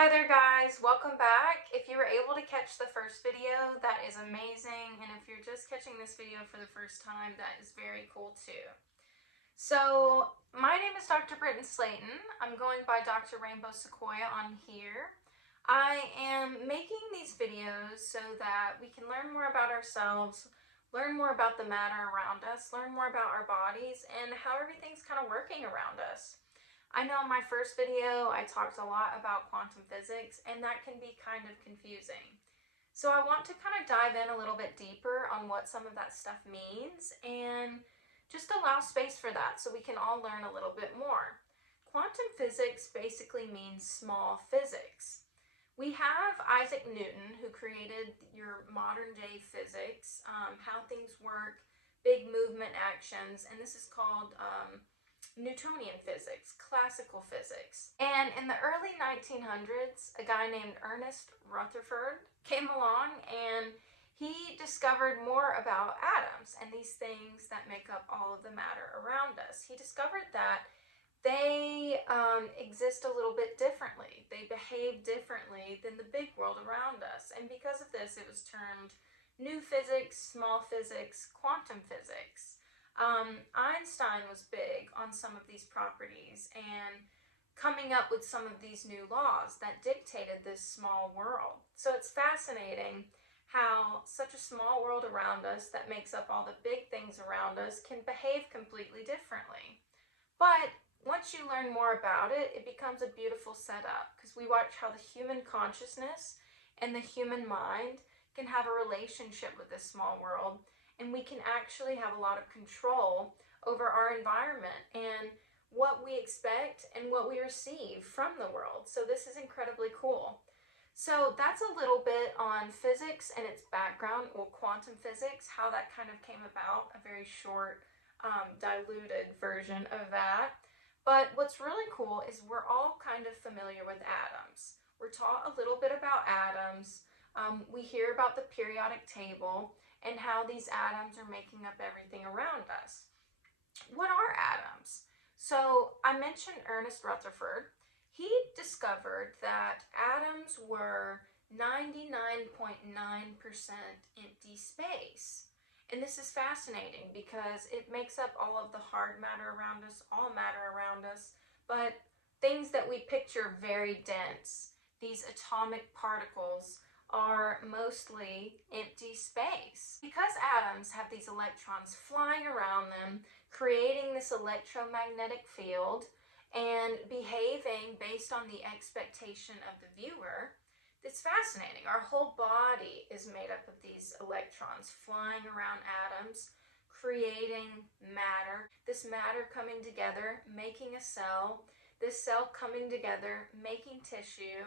Hi there guys, welcome back. If you were able to catch the first video, that is amazing. And if you're just catching this video for the first time, that is very cool too. So my name is Dr. Britton Slayton. I'm going by Dr.RainbowSequoia on here. I am making these videos so that we can learn more about ourselves, learn more about the matter around us, learn more about our bodies, and how everything's kind of working around us. I know in my first video I talked a lot about quantum physics, and that can be kind of confusing. So I want to kind of dive in a little bit deeper on what some of that stuff means and just allow space for that so we can all learn a little bit more. Quantum physics basically means small physics. We have Isaac Newton, who created your modern day physics, how things work, big movement actions, and this is called Newtonian physics, classical physics. And in the early 1900s, a guy named Ernest Rutherford came along and he discovered more about atoms and these things that make up all of the matter around us. He discovered that they exist a little bit differently. They behave differently than the big world around us. And because of this, it was termed new physics, small physics, quantum physics. Einstein was big on some of these properties and coming up with some of these new laws that dictated this small world. So it's fascinating how such a small world around us that makes up all the big things around us can behave completely differently. But once you learn more about it, it becomes a beautiful setup because we watch how the human consciousness and the human mind can have a relationship with this small world, and we can actually have a lot of control over our environment and what we expect and what we receive from the world. So this is incredibly cool. So that's a little bit on physics and its background, or quantum physics, how that kind of came about, a very short, diluted version of that. But what's really cool is we're all kind of familiar with atoms. We're taught a little bit about atoms. We hear about the periodic table and how these atoms are making up everything around us. What are atoms? So I mentioned Ernest Rutherford. He discovered that atoms were 99.9% empty space. And this is fascinating because it makes up all of the hard matter around us, all matter around us, but things that we picture very dense, these atomic particles, are mostly empty space. Because atoms have these electrons flying around them, creating this electromagnetic field and behaving based on the expectation of the viewer, it's fascinating. Our whole body is made up of these electrons flying around atoms, creating matter. This matter coming together, making a cell. This cell coming together, making tissue.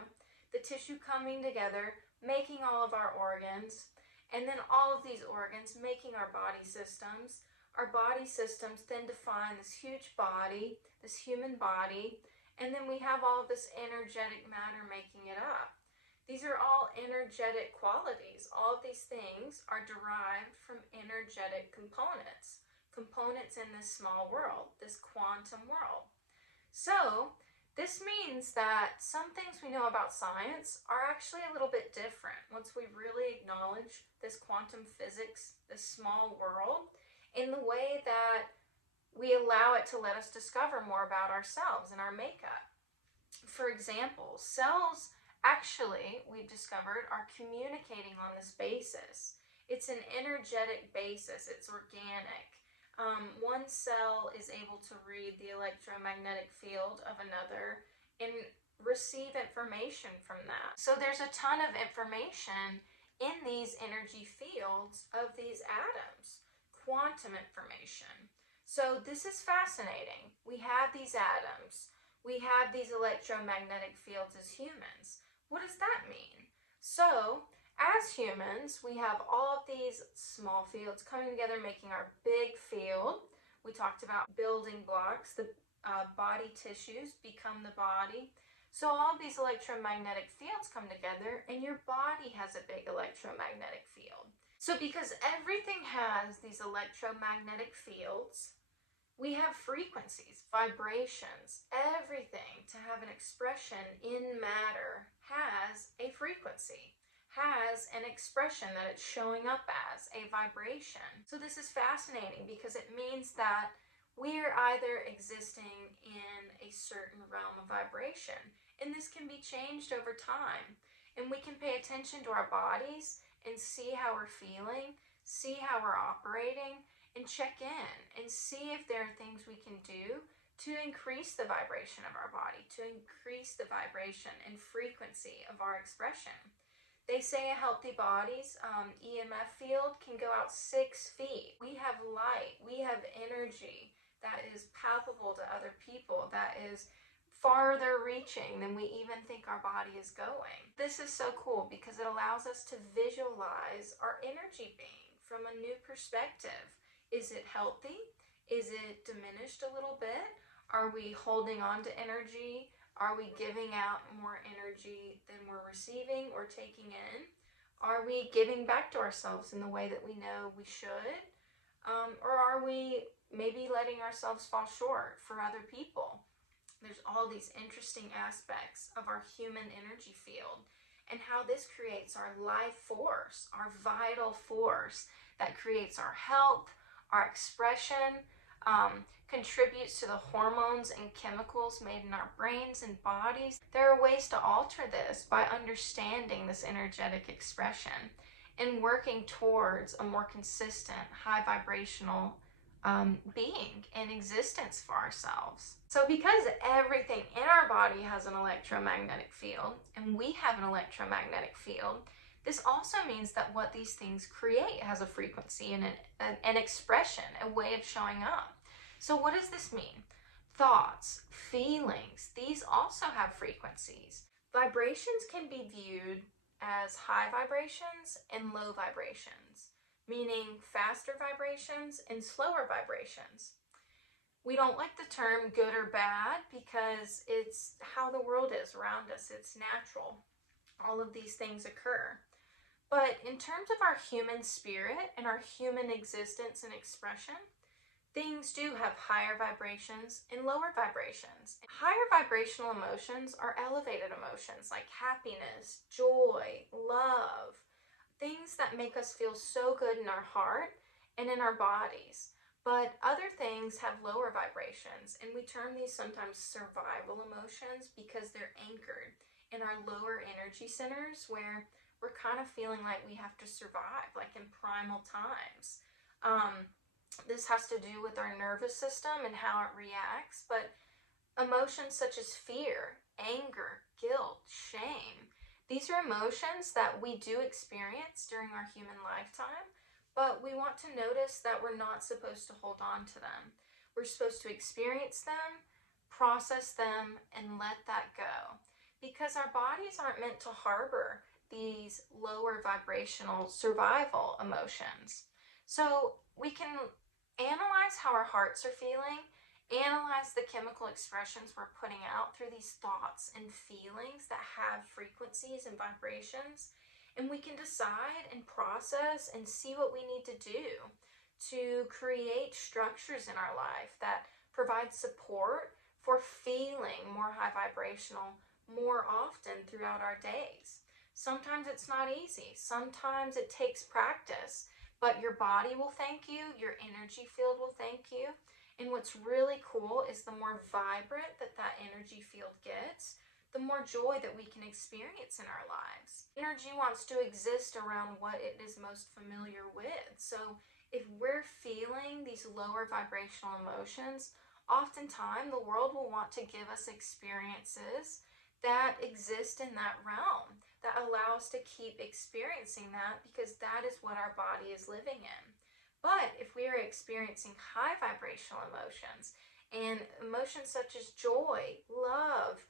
The tissue coming together, making all of our organs, and then all of these organs making our body systems. Our body systems then define this huge body, this human body, and then we have all of this energetic matter making it up. These are all energetic qualities. All of these things are derived from energetic components, components in this small world, this quantum world. So this means that some things we know about science are actually a little bit different once we really acknowledge this quantum physics, this small world, in the way that we allow it to let us discover more about ourselves and our makeup. For example, cells actually, we've discovered, are communicating on this basis. It's an energetic basis, it's organic. One cell is able to read the electromagnetic field of another and receive information from that. So there's a ton of information in these energy fields of these atoms, quantum information. So this is fascinating. We have these atoms. We have these electromagnetic fields as humans. What does that mean? So as humans, we have all of these small fields coming together, making our big field. We talked about building blocks. The body tissues become the body. So all of these electromagnetic fields come together, and your body has a big electromagnetic field. So because everything has these electromagnetic fields, we have frequencies, vibrations, everything to have an expression in matter frequency has an expression that it's showing up as, a vibration. So this is fascinating because it means that we're either existing in a certain realm of vibration, and this can be changed over time. And we can pay attention to our bodies and see how we're feeling, see how we're operating, and check in and see if there are things we can do to increase the vibration of our body, to increase the vibration and frequency of our expression. They say a healthy body's EMF field can go out 6 feet. We have light, we have energy that is palpable to other people, that is farther reaching than we even think our body is going. This is so cool because it allows us to visualize our energy being from a new perspective. Is it healthy? Is it diminished a little bit? Are we holding on to energy? Are we giving out more energy than we're receiving or taking in? Are we giving back to ourselves in the way that we know we should? Or are we maybe letting ourselves fall short for other people? There's all these interesting aspects of our human energy field and how this creates our life force, our vital force that creates our health, our expression, contributes to the hormones and chemicals made in our brains and bodies. There are ways to alter this by understanding this energetic expression and working towards a more consistent, high vibrational being and existence for ourselves. So because everything in our body has an electromagnetic field, and we have an electromagnetic field, this also means that what these things create has a frequency and an expression, a way of showing up. So what does this mean? Thoughts, feelings, these also have frequencies. Vibrations can be viewed as high vibrations and low vibrations, meaning faster vibrations and slower vibrations. We don't like the term good or bad because it's how the world is around us. It's natural. All of these things occur. But in terms of our human spirit and our human existence and expression, things do have higher vibrations and lower vibrations. Higher vibrational emotions are elevated emotions like happiness, joy, love, things that make us feel so good in our heart and in our bodies. But other things have lower vibrations, and we term these sometimes survival emotions because they're anchored in our lower energy centers where we're kind of feeling like we have to survive, like in primal times. This has to do with our nervous system and how it reacts, but emotions such as fear, anger, guilt, shame, these are emotions that we do experience during our human lifetime, but we want to notice that we're not supposed to hold on to them. We're supposed to experience them, process them, and let that go. Because our bodies aren't meant to harbor these lower vibrational survival emotions. So we can analyze how our hearts are feeling, analyze the chemical expressions we're putting out through these thoughts and feelings that have frequencies and vibrations, and we can decide and process and see what we need to do to create structures in our life that provide support for feeling more high vibrational more often throughout our days. Sometimes it's not easy. Sometimes it takes practice. But your body will thank you, your energy field will thank you. And what's really cool is the more vibrant that energy field gets, the more joy that we can experience in our lives. Energy wants to exist around what it is most familiar with. So if we're feeling these lower vibrational emotions, oftentimes the world will want to give us experiences that exist in that realm, that allow us to keep experiencing that because that is what our body is living in. But if we are experiencing high vibrational emotions and emotions such as joy, love,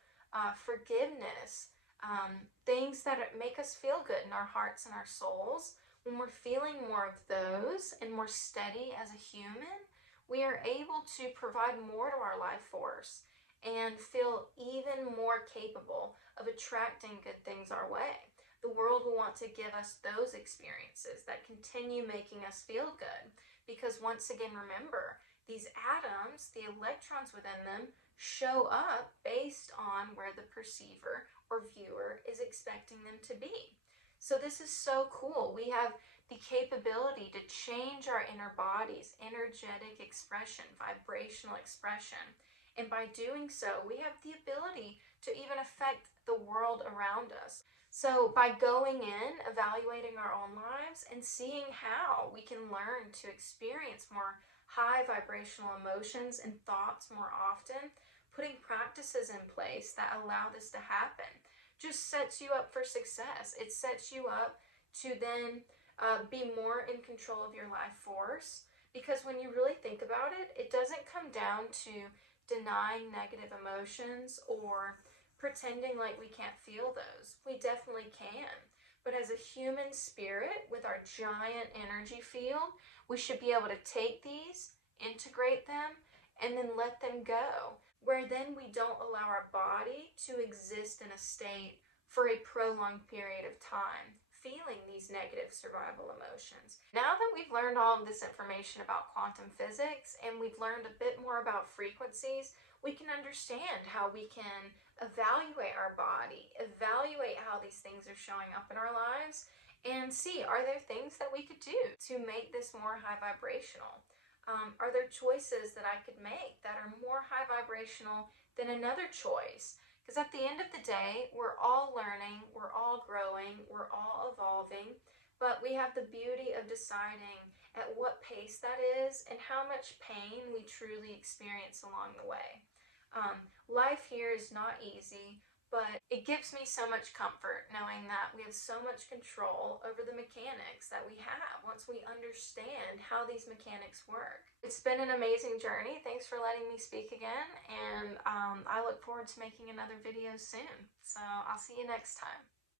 forgiveness, things that make us feel good in our hearts and our souls, when we're feeling more of those and more steady as a human, we are able to provide more to our life force and feel even more capable of attracting good things our way. The world will want to give us those experiences that continue making us feel good. Because once again, remember, these atoms, the electrons within them, show up based on where the perceiver or viewer is expecting them to be. So this is so cool. We have the capability to change our inner bodies, energetic expression, vibrational expression. And by doing so, we have the ability to even affect the world around us. So by going in, evaluating our own lives, and seeing how we can learn to experience more high vibrational emotions and thoughts more often, putting practices in place that allow this to happen just sets you up for success. It sets you up to then be more in control of your life force. Because when you really think about it, it doesn't come down to denying negative emotions or pretending like we can't feel those. We definitely can. But as a human spirit with our giant energy field, we should be able to take these, integrate them, and then let them go, where then we don't allow our body to exist in a state for a prolonged period of time, feeling these negative survival emotions. Now that we've learned all of this information about quantum physics and we've learned a bit more about frequencies, we can understand how we can evaluate our body, evaluate how these things are showing up in our lives, and see, are there things that we could do to make this more high vibrational? Are there choices that I could make that are more high vibrational than another choice? Because at the end of the day, we're all learning, we're all growing, we're all evolving, but we have the beauty of deciding at what pace that is and how much pain we truly experience along the way. Life here is not easy, but it gives me so much comfort knowing that we have so much control over the mechanics that we have once we understand how these mechanics work. It's been an amazing journey. Thanks for letting me speak again, and I look forward to making another video soon. So I'll see you next time.